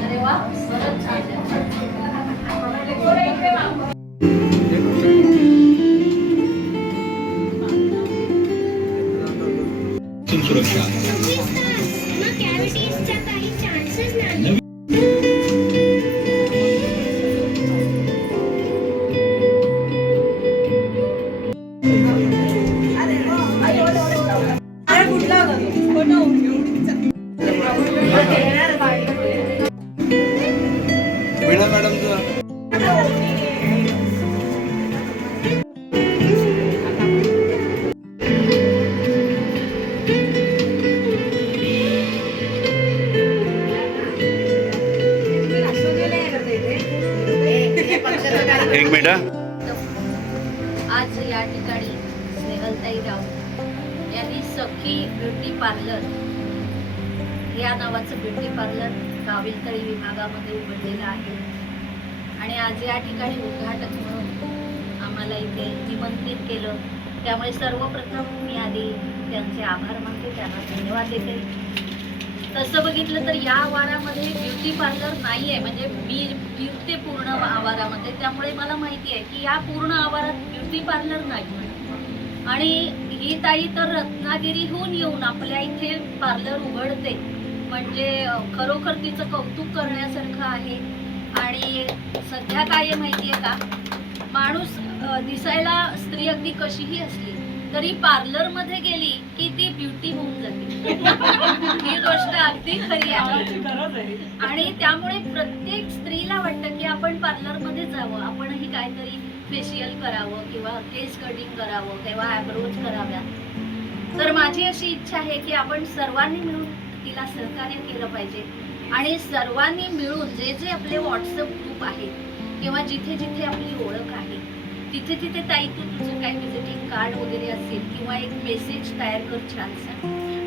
अरे वा छान सखी ब्युटी पार्लर. या नावाचं ब्युटी पार्लर गाविलतळी विभागामध्ये उघडलेलं आहे. आणि आज या ठिकाणी उद्घाटक म्हणून आम्हाला इथे निमंत्रित केलं. त्यामुळे सर्वप्रथम मी आधी त्यांचे आभार मानते त्यांना धन्यवाद देते. तसं बघितलं तर या आवारामध्ये ब्युटी पार्लर नाही आहे म्हणजे मी फिरते पूर्ण आवारामध्ये. त्यामुळे मला माहिती आहे की या पूर्ण आवारात ब्युटी पार्लर नाही. आणि ही ताई तर रत्नागिरीहून येऊन आपल्या इथे पार्लर उघडते. म्हणजे खरोखर तिचं कौतुक करण्यासारखं आहे. आणि सध्या काय आहे माहिती आहे का? माणूस दिसायला स्त्री अगदी कशीही असली तरी पार्लरमध्ये गेली की ती ब्युटी होऊन जाते. ही गोष्ट अगदी खरी आहे. आणि त्यामुळे प्रत्येक स्त्रीला वाटतं की आपण पार्लरमध्ये जावं आपणही काहीतरी फेशियल करावं किंवा केस कटिंग करावं किंवा आयब्रोज कराव्या तर माझी अशी इच्छा आहे की आपण सर्वांनी मिळून तिला सहकार्य केलं पाहिजे. आणि सर्वांनी मिळून जे जे आपले व्हॉट्सअप ग्रुप आहेत किंवा जिथे जिथे आपली ओळख आहे तिथे तिथे ताई तू तुझं काही व्हिजिटिंग कार्ड वगैरे असेल किंवा एक मेसेज तयार कर छानसा.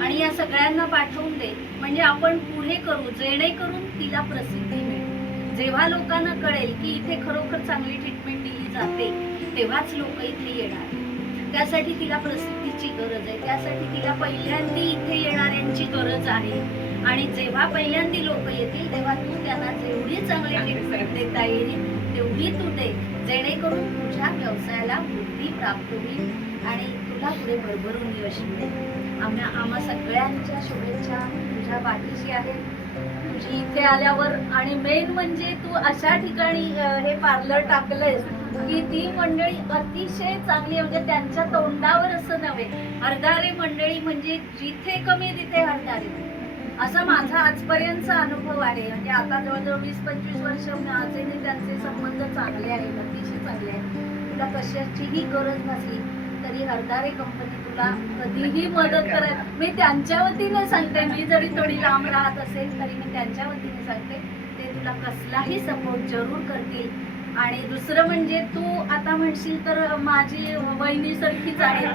आणि या सगळ्यांना पाठवून दे. म्हणजे आपण पुढे करू जेणेकरून तिला प्रसिद्धी मिळेल. जेव्हा लोकांना कळेल की इथे खरोखर चांगली ट्रीटमेंट दिली जाते तेव्हाच लोक इथे येणार. त्यासाठी तिला प्रसिद्धीची गरज आहे. त्यासाठी तिला पहिल्यांदी इथे येणाऱ्यांची गरज आहे. आणि जेव्हा पहिल्यांदी लोक येतील तेव्हा तू त्यांना जेवढी चांगली ट्रीटमेंट देता येईल तेवढी तू दे. जेणेकरून तुझ्या व्यवसायाला वृद्धी प्राप्त होईल आणि तुला पुढे भरभरून यश मिळेल. आम्हा आम्हा सगळ्यांच्या शुभेच्छा तुझ्या पाठीशी आहेत. तुझी इथे आल्यावर आणि मेन म्हणजे तू अशा ठिकाणी हे पार्लर टाकलंयस की ती मंडळी अतिशय चांगली आहे. म्हणजे त्यांच्या तोंडावर असं नव्हे. हरदारे मंडळी म्हणजे जिथे कमी तिथे हरदारे. असा माझा आजपर्यंतचा अनुभव आहे. म्हणजे आता जवळजवळ वीस पंचवीस वर्ष आजही त्यांचे संबंध चांगले आहेत अतिशय चांगले आहेत. तुला कशाचीही गरज नसली तरी हरदारे कंपनी तुला कधीही मदत करेल. मी त्यांच्या वतीने सांगते. मी जरी थोडी लांब राहत असेल तरी मी त्यांच्या वतीने सांगते. ते तुला कसलाही सपोर्ट जरूर करतील. आणि दुसरं म्हणजे तू आता म्हणशील तर माझी वहिनीसारखीच आहे.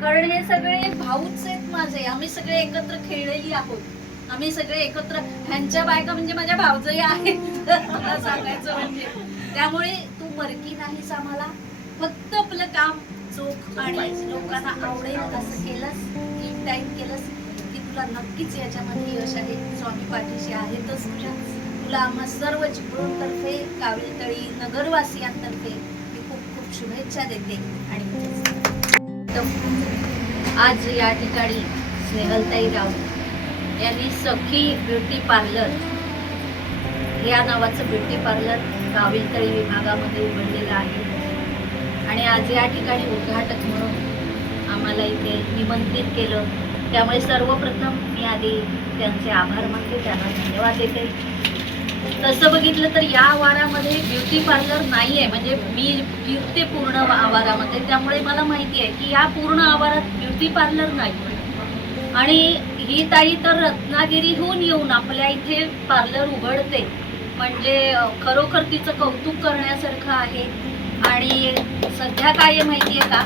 कारण हे सगळे भाऊच आहेत माझे. आम्ही सगळे एकत्र खेळलेली आहोत. आम्ही सगळे एकत्र ह्यांच्या बायका म्हणजे माझ्या भावजही आहेत. मला सांगायचं म्हणजे. त्यामुळे तू परकी नाहीस आम्हाला. फक्त आपलं काम चोख आणि लोकांना आवडेल असं केलंस टाईम केलंस की तुला नक्कीच याच्यामध्ये यश आहे. स्वामी पाठीशी आहेतच तुझ्या तुला आम्हा सर्व चिपळूणतर्फे कावळीतळी नगरवासियांतर्फे मी खूप खूप शुभेच्छा देते आणि आज या ठिकाणी स्नेहलताई राव यांनी सखी ब्युटी पार्लर या नावाचं ब्युटी पार्लर काविलतळी विभागामध्ये उघडलेलं आहे. आणि आज या ठिकाणी उद्घाटक म्हणून आम्हाला इथे निमंत्रित केलं. त्यामुळे सर्वप्रथम मी आधी त्यांचे आभार मानते त्यांना धन्यवाद देते. तसं बघितलं तर या आवारामध्ये ब्युटी पार्लर नाही आहे म्हणजे मी फिरते पूर्ण आवारामध्ये. त्यामुळे मला माहिती आहे की या पूर्ण आवारात ब्युटी पार्लर नाही. आणि ही ताई तर रत्नागिरीहून येऊन आपल्या इथे पार्लर उघडते. म्हणजे खरोखर तिचं कौतुक करण्यासारखं आहे. आणि सध्या काय आहे माहिती आहे का?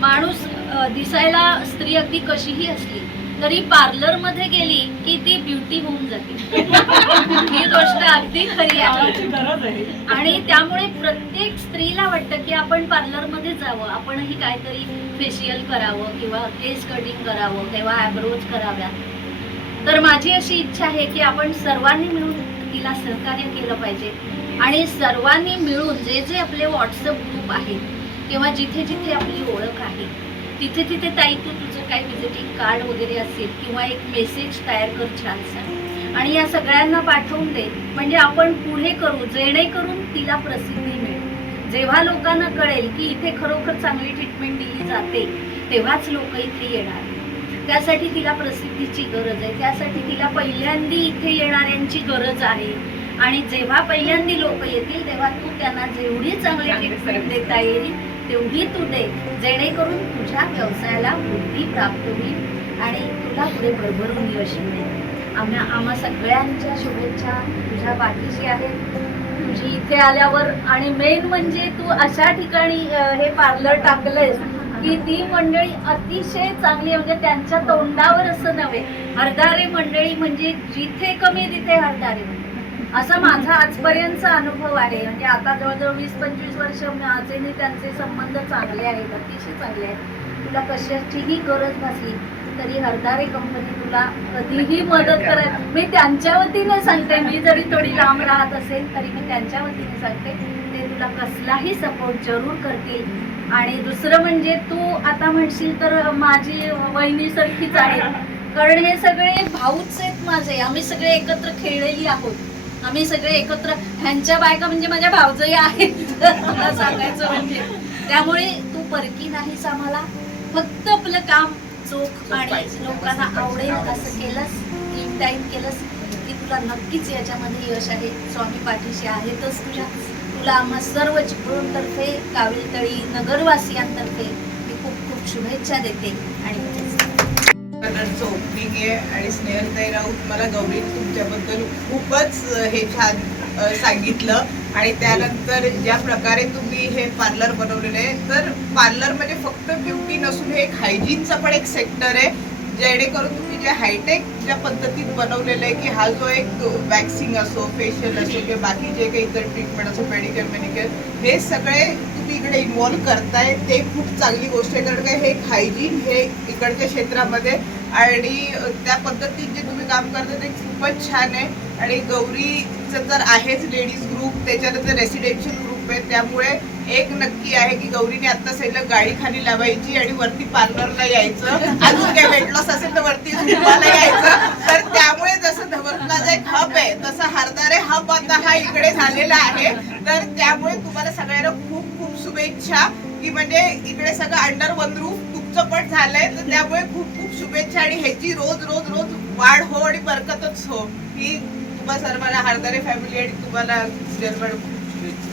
माणूस दिसायला स्त्री अगदी कशीही असली तरी पार्लरमध्ये गेली की ती ब्युटी होऊन जाते. गोष्ट अगदी खरी आहे. आणि त्यामुळे प्रत्येक स्त्रीला वाटतं की आपण पार्लरमध्ये जावं आपणही काहीतरी फेशियल करावं किंवा केस कटिंग करावं किंवा आयब्रोज कराव्या तर माझी अशी इच्छा आहे की आपण सर्वांनी मिळून तिला सहकार्य केलं पाहिजे. आणि सर्वांनी मिळून जे जे आपले व्हॉट्सअप ग्रुप आहेत किंवा जिथे जिथे आपली ओळख आहे तिथे तिथे ताई तू काही विजिटिंग कार्ड वगैरे असेल किंवा एक मेसेज तयार कर छानसा. आणि या सगळ्यांना पाठवून दे. म्हणजे आपण पुढे करू जेणेकरून तिला प्रसिद्धी मिळेल. जेव्हा लोकांना कळेल की इथे खरोखर चांगली ट्रीटमेंट दिली जाते तेव्हाच लोक इथे येणार. त्यासाठी तिला प्रसिद्धीची गरज आहे. त्यासाठी तिला पहिल्यांदी इथे येणाऱ्यांची गरज आहे. आणि जेव्हा पहिल्यांदी लोक येतील तेव्हा तू त्यांना जेवढी चांगली ट्रीटमेंट देता येईल तेवढी तू दे जेणेकरून तुझ्या व्यवसायाला वृद्धी प्राप्त होईल आणि तुला पुढे भरभरून यश मिळेल. आम्हा आम्हा सगळ्यांच्या शुभेच्छा तुझ्या पाठीशी आहेत. तुझी इथे आल्यावर आणि मेन म्हणजे तू अशा ठिकाणी हे पार्लर टाकलंयस की ती मंडळी अतिशय चांगली आहे. म्हणजे त्यांच्या तोंडावर असं नव्हे. हरदारे मंडळी म्हणजे जिथे कमी तिथे हरदारे असा माझा आजपर्यंतचा अनुभव आहे. म्हणजे आता जवळजवळ वीस पंचवीस वर्ष माझे त्यांचे संबंध चांगले आहेत अतिशय चांगले आहेत. तुला कशाचीही गरज भासली तरी हरदारे कंपनी तुला कधीही मदत करेल मी त्यांच्या वतीने सांगते. मी जरी थोडी लांब राहत असेल तरी मी त्यांच्या वतीने सांगते. ते तुला कसलाही सपोर्ट जरूर करतील. आणि दुसरं म्हणजे तू आता म्हणशील तर माझी वहिनीसारखीच आहे. कारण हे सगळे भाऊच आहेत माझे. आम्ही सगळे एकत्र खेळलेली आहोत. आम्ही सगळे एकत्र ह्यांच्या बायका म्हणजे माझ्या भावजही आहेत. तुला सांगायचं म्हणजे. त्यामुळे तू परकी नाहीस आम्हाला. फक्त आपलं काम चोख आणि लोकांना आवडेल असं केलंस इन टाईम केलंस की तुला नक्कीच याच्यामध्ये यश आहे. स्वामी पाठीशी आहेतच तुझ्या. तुला आम्हा सर्व चिपळूणतर्फे काविलतळी नगरवासियांतर्फे मी खूप खूप शुभेच्छा देते आणि इथेच ओपनिंग आहे आणि स्नेहलताई राऊत मला गौरी तुमच्याबद्दल खूपच हे छान सांगितलं. आणि त्यानंतर ज्या प्रकारे तुम्ही हे पार्लर बनवलेलं आहे तर पार्लर म्हणजे फक्त ब्युटी नसून हे एक हायजीनचं पण एक सेक्टर आहे. जेणेकरून तुम्ही जे हायटेक ज्या पद्धतीत बनवलेलं आहे की हा जो एक वॅक्सिंग असो फेशियल असो किंवा बाकी जे काही इतर ट्रीटमेंट असो मेडिकल मेडिकल हे सगळे तुम्ही इकडे इन्व्हॉल्व्ह करताय ते खूप चांगली गोष्ट आहे. कारण काय हे एक हायजीन हे इकडच्या क्षेत्रामध्ये आणि त्या पद्धतीत जे तुम्ही काम करता ते खूपच छान आहे. आणि गौरीचं तर आहेच लेडीज ग्रुप त्याच्यानंतर रेसिडेन्शियल ग्रुप आहे. त्यामुळे एक नक्की आहे की गौरीने आता सैल गाडी खाली लावायची आणि वरती पार्लरला यायचं. अजून काय लॉस असेल तर वरती यायचं. तर त्यामुळे जसं धवरला एक हब आहे तसं हरदारे हब आता हा इकडे झालेला आहे. तर त्यामुळे तुम्हाला सगळ्यांना खूप खूप शुभेच्छा. की म्हणजे इकडे सगळं अंडर वन रूफ झालंय तर त्यामुळे खूप खूप शुभेच्छा आणि ह्याची रोज रोज रोज वाढ हो आणि बरकतच हो. ही तुम्हाला सर्वांना हरदारे फॅमिली आणि तुम्हाला जर्मन खूप शुभेच्छा.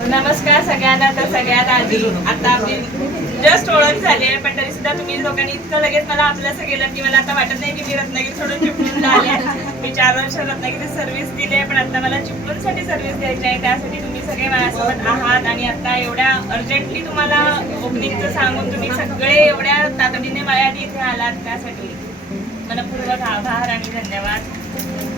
नमस्कार सगळ्यांना तर सगळ्यात आधी आता आपली जस्ट ओळख झाली आहे पण तरी सुद्धा तुम्ही लोकांनी इतकं लगेच मला आपलंसं केलं की मला आता वाटत नाही की मी रत्नागिरी सोडून चिपळूणला आले मी चार वर्ष रत्नागिरी सर्व्हिस दिली आहे पण आता मला चिपळूणसाठी सर्व्हिस द्यायची आहे. त्यासाठी तुम्ही सगळे माझ्यासोबत आहात आणि आता एवढ्या अर्जंटली तुम्हाला ओपनिंगचं सांगून तुम्ही सगळे एवढ्या तातडीने माझ्या आधी इथे आलात. त्यासाठी मनपूर्वक आभार आणि धन्यवाद.